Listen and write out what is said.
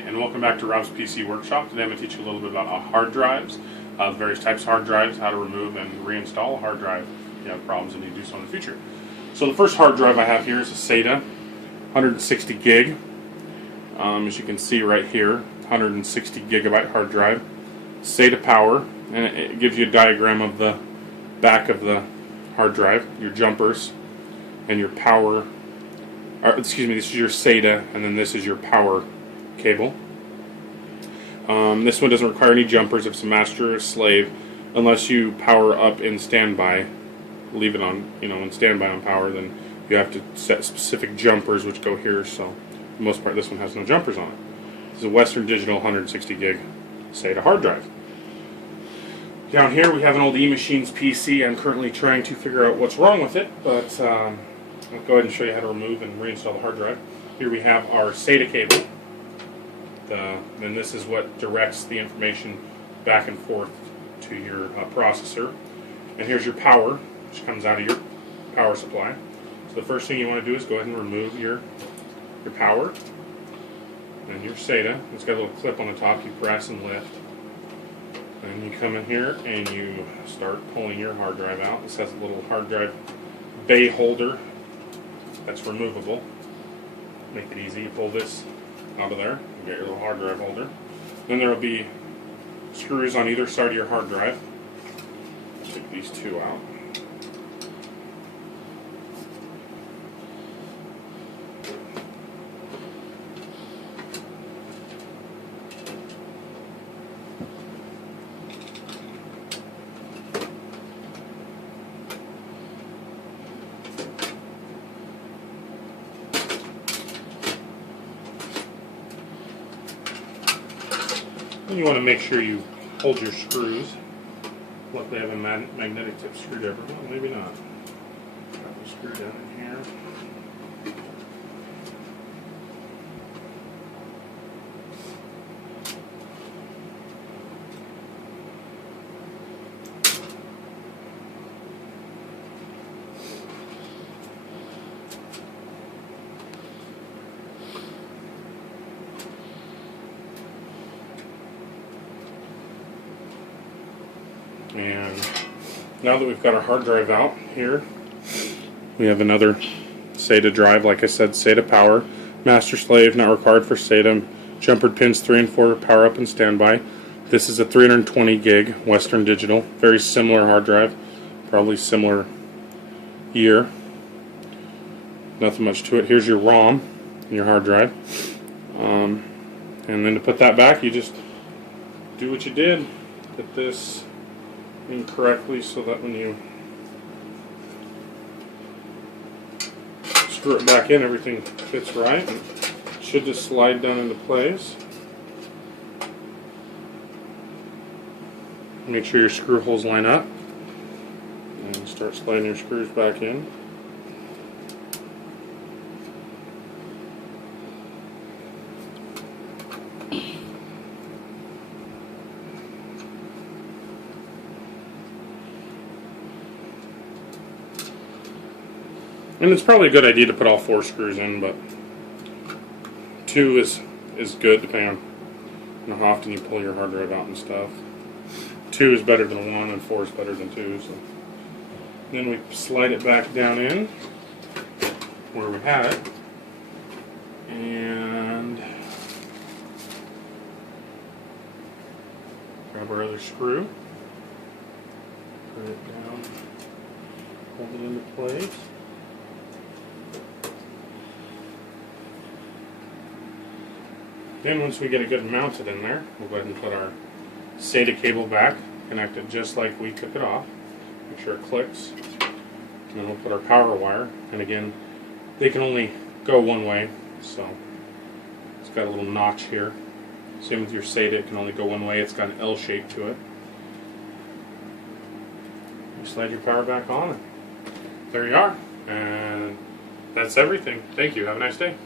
And welcome back to Rob's PC Workshop. Today I'm going to teach you a little bit about hard drives, various types of hard drives, how to remove and reinstall a hard drive if you have problems and you do so in the future. So the first hard drive I have here is a SATA 160 gig. As you can see right here, 160 gigabyte hard drive, SATA power, and it gives you a diagram of the back of the hard drive, your jumpers, and your power. This is your SATA, and then this is your power cable. This one doesn't require any jumpers if it's a master or slave, unless you power up in standby. Leave it on, in standby on power, then you have to set specific jumpers which go here. So, for the most part, this one has no jumpers on it. This is a Western Digital 160 gig SATA hard drive. Down here we have an old eMachines PC. I'm currently trying to figure out what's wrong with it, but I'll go ahead and show you how to remove and reinstall the hard drive. Here we have our SATA cable. Then this is what directs the information back and forth to your processor. And here's your power, which comes out of your power supply. So the first thing you want to do is go ahead and remove your power and your SATA. It's got a little clip on the top. You press and lift. And you come in here and you start pulling your hard drive out. This has a little hard drive bay holder that's removable. Make it easy. You pull this out of there and get your little hard drive holder. Then there will be screws on either side of your hard drive. Take these two out. And you want to make sure you hold your screws. Luckily I have a magnetic tip screwdriver. Well, maybe not. Got the screw down in here. And now that we've got our hard drive out here, we have another SATA drive. Like I said, SATA power, master slave, not required for SATA. Jumper pins 3 and 4, power up and standby. This is a 320 gig Western Digital, very similar hard drive, probably similar year. Nothing much to it. Here's your ROM in your hard drive. And then to put that back, you just do what you did. Put this incorrectly so that when you screw it back in, everything fits right. It should just slide down into place. Make sure your screw holes line up and start sliding your screws back in. And it's probably a good idea to put all 4 screws in, but 2 is good depending on how often you pull your hard drive out and stuff. 2 is better than 1 and 4 is better than 2. So then we slide it back down in where we had it, and grab our other screw, put it down, hold it into place. Then once we get it good mounted in there, we'll go ahead and put our SATA cable back, connect it just like we took it off. Make sure it clicks. And then we'll put our power wire. And again, they can only go one way, so it's got a little notch here. Same with your SATA, it can only go one way. It's got an L shape to it. You slide your power back on, and there you are. And that's everything. Thank you. Have a nice day.